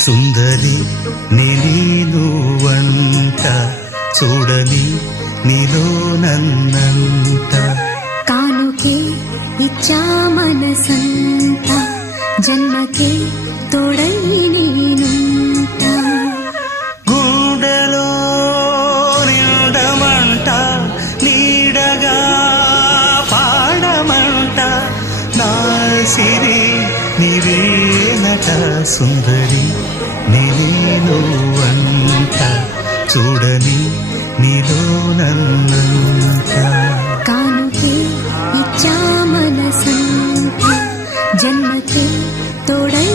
సుందరి నీను వంట చూడని నీలో నన్నంట కానుకే ఇచ్చా మనసంత జన్మకే తోడై నేనుంట గుండెలో నిండమంట నీడగా పాడమంట నా సిరి నీవేనట సుందరి నీలో వంట చూడని నీలో నన్నంట కానుకే ఇచ్చా మనసంత జన్మకే తోడై